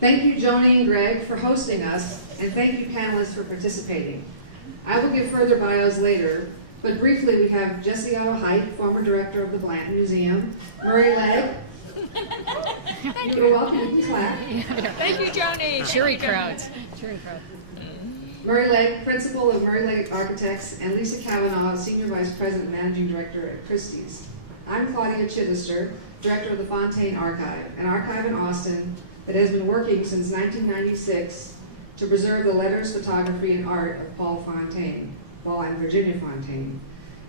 Thank you, Joni and Greg, for hosting us, and thank you, panelists, for participating. I will give further bios later, but briefly we have Jessie Height, former director of the Blanton Museum, Murray Legg. You're welcome, you can clap. Thank you, Joni. Cheering crowds. Cheering crowd. Murray Legg, principal of Murray Legg Architects, and Lisa Kavanaugh, senior vice president and managing director at Christie's. I'm Claudia Chidester, director of the Fontaine Archive, an archive in Austin that has been working since 1996 to preserve the letters, photography, and art of Paul Fontaine, Paul and Virginia Fontaine.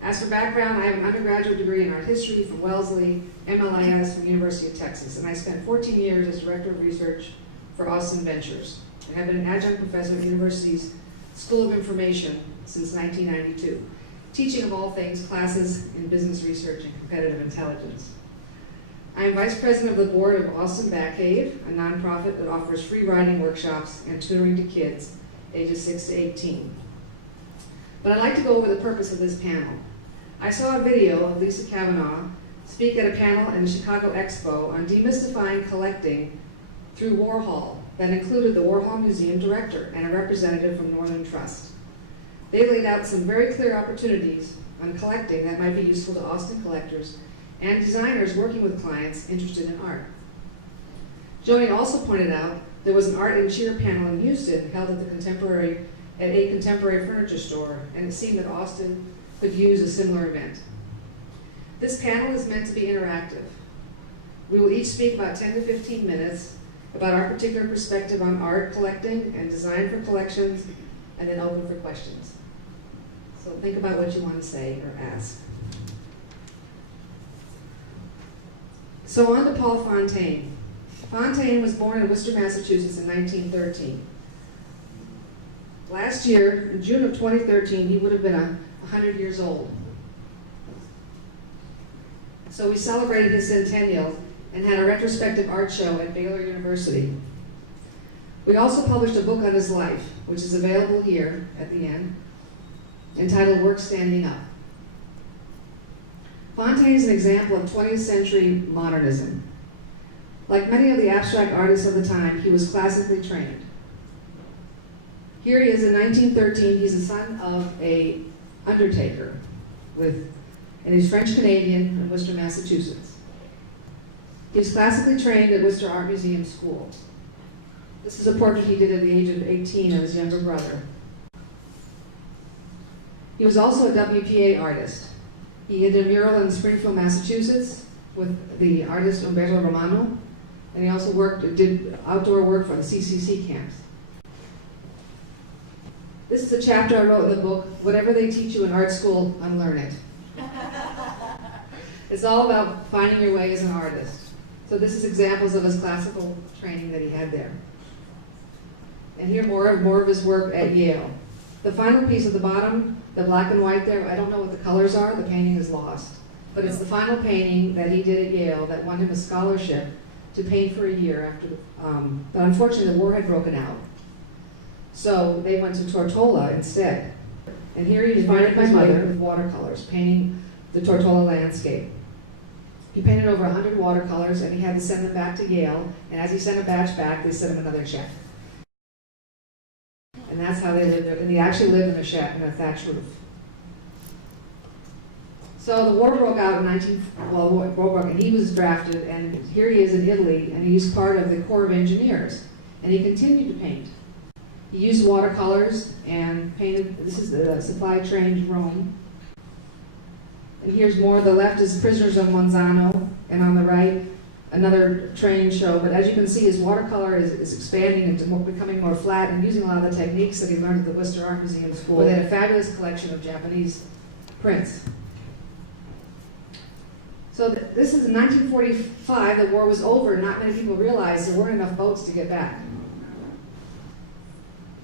As for background, I have an undergraduate degree in art history from Wellesley, MLIS from the University of Texas, and I spent 14 years as director of research for Austin Ventures. I have been an adjunct professor at the university's School of Information since 1992, teaching of all things classes in business research and competitive intelligence. I am vice president of the board of Austin Batcave, a nonprofit that offers free writing workshops and tutoring to kids ages 6 to 18. But I'd like to go over the purpose of this panel. I saw a video of Lisa Kavanaugh speak at a panel in the Chicago Expo on demystifying collecting through Warhol that included the Warhol Museum director and a representative from Northern Trust. They laid out some very clear opportunities on collecting that might be useful to Austin collectors and designers working with clients interested in art. Joni also pointed out there was an art and cheer panel in Houston held at a contemporary furniture store, and it seemed that Austin could use a similar event. This panel is meant to be interactive. We will each speak about 10 to 15 minutes about our particular perspective on art collecting and design for collections, and then open for questions. So think about what you want to say or ask. So on to Paul Fontaine. Fontaine was born in Worcester, Massachusetts in 1913. Last year, in June of 2013, he would have been 100 years old. So we celebrated his centennial and had a retrospective art show at Baylor University. We also published a book on his life, which is available here at the end, entitled Work Standing Up. Fontaine is an example of 20th century modernism. Like many of the abstract artists of the time, he was classically trained. Here he is in 1913. He's the son of an undertaker, and he's French-Canadian in Worcester, Massachusetts. He was classically trained at Worcester Art Museum School. This is a portrait he did at the age of 18 of his younger brother. He was also a WPA artist. He did a mural in Springfield, Massachusetts with the artist Roberta Romano, and he also did outdoor work for the CCC camps. This is a chapter I wrote in the book, Whatever They Teach You in Art School, Unlearn It. It's all about finding your way as an artist. So this is examples of his classical training that he had there. And here more of his work at Yale. The final piece at the bottom, the black and white there, I don't know what the colors are, the painting is lost. But it's the final painting that he did at Yale that won him a scholarship to paint for a year after, but unfortunately the war had broken out. So they went to Tortola instead. And here he inspired my mother with watercolors, painting the Tortola landscape. He painted over 100 watercolors, and he had to send them back to Yale, and as he sent a batch back, they sent him another check. And that's how they lived there, and he actually lived in a shack in a thatched roof. So the war broke out in and he was drafted, and here he is in Italy, and he's part of the Corps of Engineers, and he continued to paint. He used watercolors and painted, this is the supply train to Rome. And here's more, the left is Prisoners of Monzano, and on the right, another train show. But as you can see, his watercolor is expanding into becoming more flat and using a lot of the techniques that he learned at the Worcester Art Museum School. They had a fabulous collection of Japanese prints. So this is in 1945, the war was over, not many people realized there weren't enough boats to get back.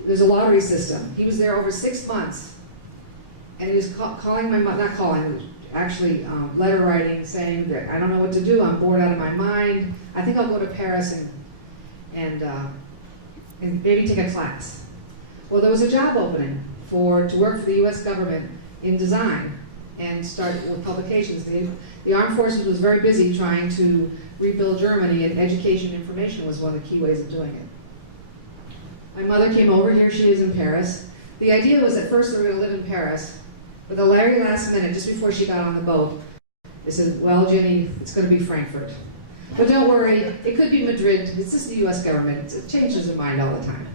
There's a lottery system. He was there over 6 months, and he was calling my mother, not calling, actually letter writing, saying that I don't know what to do, I'm bored out of my mind, I think I'll go to Paris and maybe take a class. Well, there was a job opening to work for the US government in design and start with publications. The armed forces was very busy trying to rebuild Germany, and education information was one of the key ways of doing it. My mother came over here, she was in Paris. The idea was at first they were going to live in Paris, but the very last minute, just before she got on the boat, they said, well, Jenny, it's going to be Frankfurt. But don't worry, it could be Madrid. It's just the US government. It changes their mind all the time.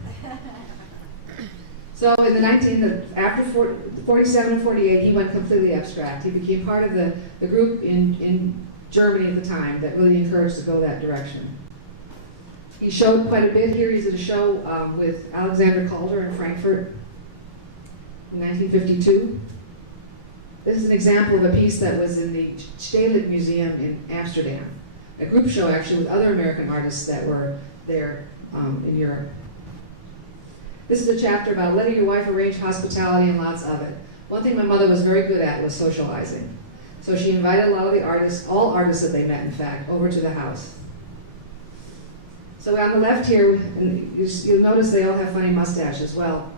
So in after 47 and 48, he went completely abstract. He became part of the group in Germany at the time that really encouraged to go that direction. He showed quite a bit here. He's at a show with Alexander Calder in Frankfurt in 1952. This is an example of a piece that was in the Stedelijk Museum in Amsterdam. A group show actually with other American artists that were there in Europe. This is a chapter about letting your wife arrange hospitality and lots of it. One thing my mother was very good at was socializing. So she invited a lot of the artists, all artists that they met in fact, over to the house. So on the left here, you'll notice they all have funny mustaches. Well,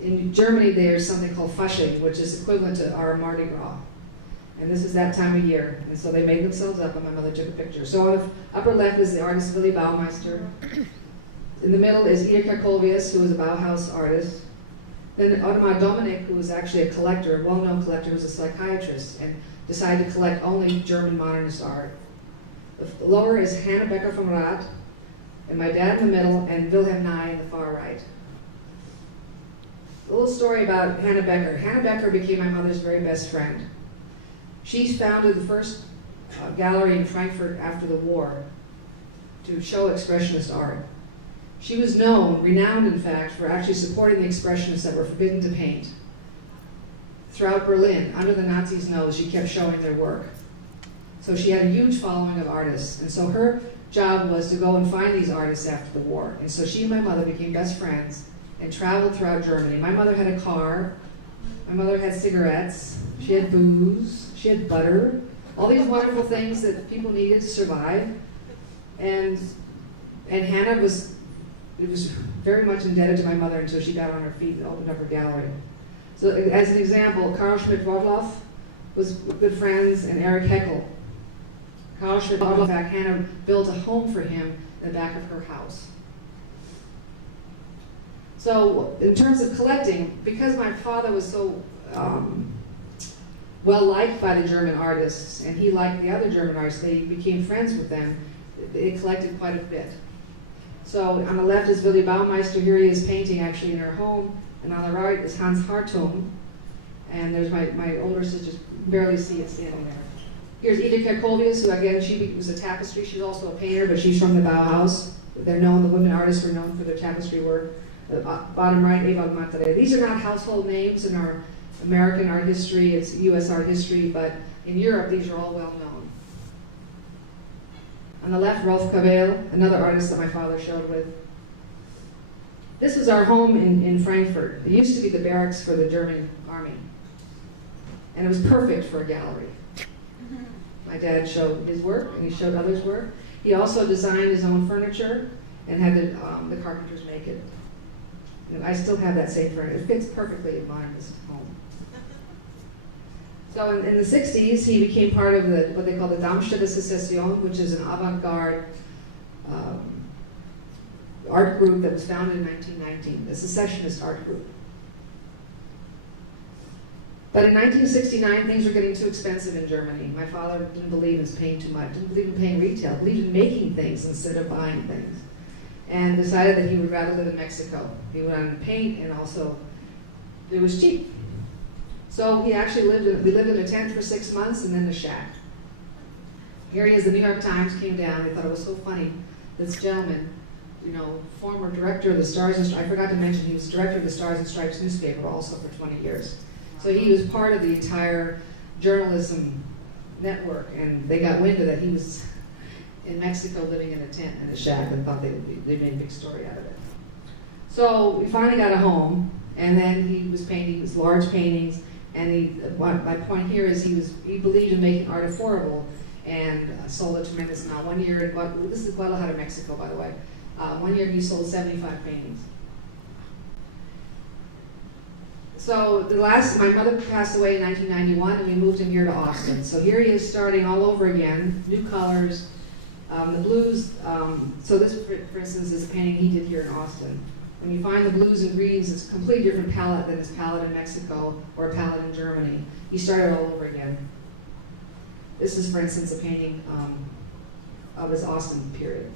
in Germany there's something called Fasching, which is equivalent to our Mardi Gras. And this is that time of year. And so they made themselves up and my mother took a picture. So on the upper left is the artist Willy Baumeister. In the middle is Ida Kolvius, who was a Bauhaus artist. Then Audemars Dominic, who was actually a collector, a well-known collector, who was a psychiatrist, and decided to collect only German modernist art. The lower is Hannah Becker from Rath, and my dad in the middle, and Wilhelm Nye in the far right. A little story about Hannah Becker. Hannah Becker became my mother's very best friend. She founded the first gallery in Frankfurt after the war to show expressionist art. She was known, renowned in fact, for actually supporting the expressionists that were forbidden to paint. Throughout Berlin, under the Nazis' nose, she kept showing their work. So she had a huge following of artists. And so her job was to go and find these artists after the war. And so she and my mother became best friends and traveled throughout Germany. My mother had a car. My mother had cigarettes. She had booze. She had butter. All these wonderful things that people needed to survive. And Hannah was very much indebted to my mother until she got on her feet and opened up her gallery. So as an example, Carl Schmidt-Wadloff was good friends, and Erich Heckel. Carl Schmidt-Wadloff, in fact, Hannah built a home for him in the back of her house. So in terms of collecting, because my father was so well liked by the German artists, and he liked the other German artists, they became friends with them, they collected quite a bit. So on the left is Willy Baumeister. Here he is painting actually in her home. And on the right is Hans Hartung. And there's my older sisters, barely see it standing there. Here's Ida Kolvius, who again, she was a tapestry. She's also a painter, but she's from the Bauhaus. They're known, the women artists were known for their tapestry work. The bottom right, Eva Matare. These are not household names in our American art history, it's US art history, but in Europe, these are all well known. On the left, Rolf Cavell, another artist that my father showed with. This was our home in Frankfurt. It used to be the barracks for the German army. And it was perfect for a gallery. My dad showed his work, and he showed others' work. He also designed his own furniture and had the carpenters make it. And I still have that same furniture. It fits perfectly in modernist home. So in the 60s, he became part of what they call the Darmstädter Secession, which is an avant-garde art group that was founded in 1919, the secessionist art group. But in 1969, things were getting too expensive in Germany. My father didn't believe in paying too much, didn't believe in paying retail, believed in making things instead of buying things, and decided that he would rather live in Mexico. He would want to paint, and also it was cheap. So he actually we lived in a tent for 6 months and then a shack. Here he is, the New York Times came down. They thought it was so funny. This gentleman, former director of the Stars and Stripes, I forgot to mention he was director of the Stars and Stripes newspaper also for 20 years. So he was part of the entire journalism network, and they got wind of that he was in Mexico living in a tent in a shack and thought they made a big story out of it. So we finally got a home, and then he was painting these large paintings. And my point here is he believed in making art affordable and sold a tremendous amount. One year, this is Guadalajara, Mexico, by the way. 1 year he sold 75 paintings. So my mother passed away in 1991 and we moved him here to Austin. So here he is starting all over again, new colors, the blues. So this, for instance, is a painting he did here in Austin. When you find the blues and greens, it's a completely different palette than his palette in Mexico or a palette in Germany. He started all over again. This is, for instance, a painting of his Austin period.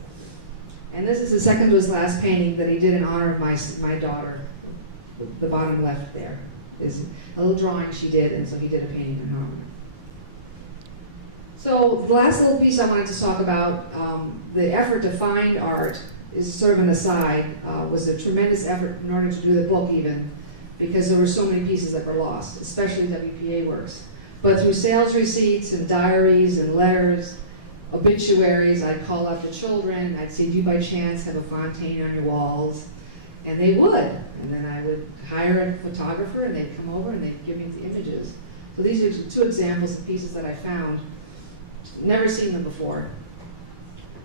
And this is the second to his last painting that he did in honor of my daughter. The bottom left there is a little drawing she did, and so he did a painting in honor. So the last little piece I wanted to talk about, the effort to find art is sort of an aside, was a tremendous effort in order to do the book even, because there were so many pieces that were lost, especially WPA works. But through sales receipts and diaries and letters, obituaries, I'd call up the children, I'd say, do you by chance have a Fontaine on your walls? And they would. And then I would hire a photographer and they'd come over and they'd give me the images. So these are two examples of pieces that I found. Never seen them before.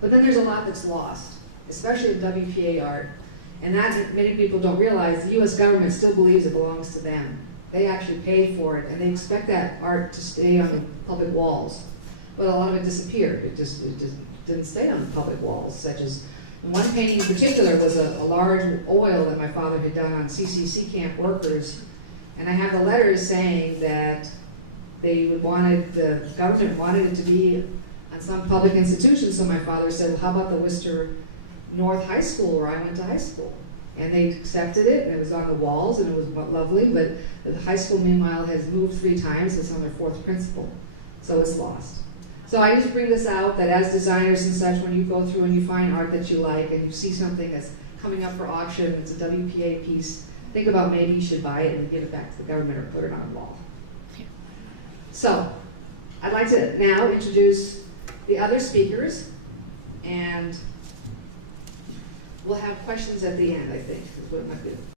But then there's a lot that's lost, especially in WPA art. And that many people don't realize, the US government still believes it belongs to them. They actually pay for it and they expect that art to stay on the public walls. But a lot of it disappeared. It just didn't stay on the public walls, such as one painting in particular was a large oil that my father had done on CCC camp workers. And I have the letters saying that the government wanted it to be on some public institution, so my father said, well, how about the Worcester North High School where I went to high school? And they accepted it, and it was on the walls, and it was lovely, but the high school, meanwhile, has moved 3 times. It's on their 4th principal, so it's lost. So I just bring this out that as designers and such, when you go through and you find art that you like, and you see something that's coming up for auction, it's a WPA piece, think about maybe you should buy it and give it back to the government or put it on a wall. So, I'd like to now introduce the other speakers, and we'll have questions at the end, I think, is what it might be.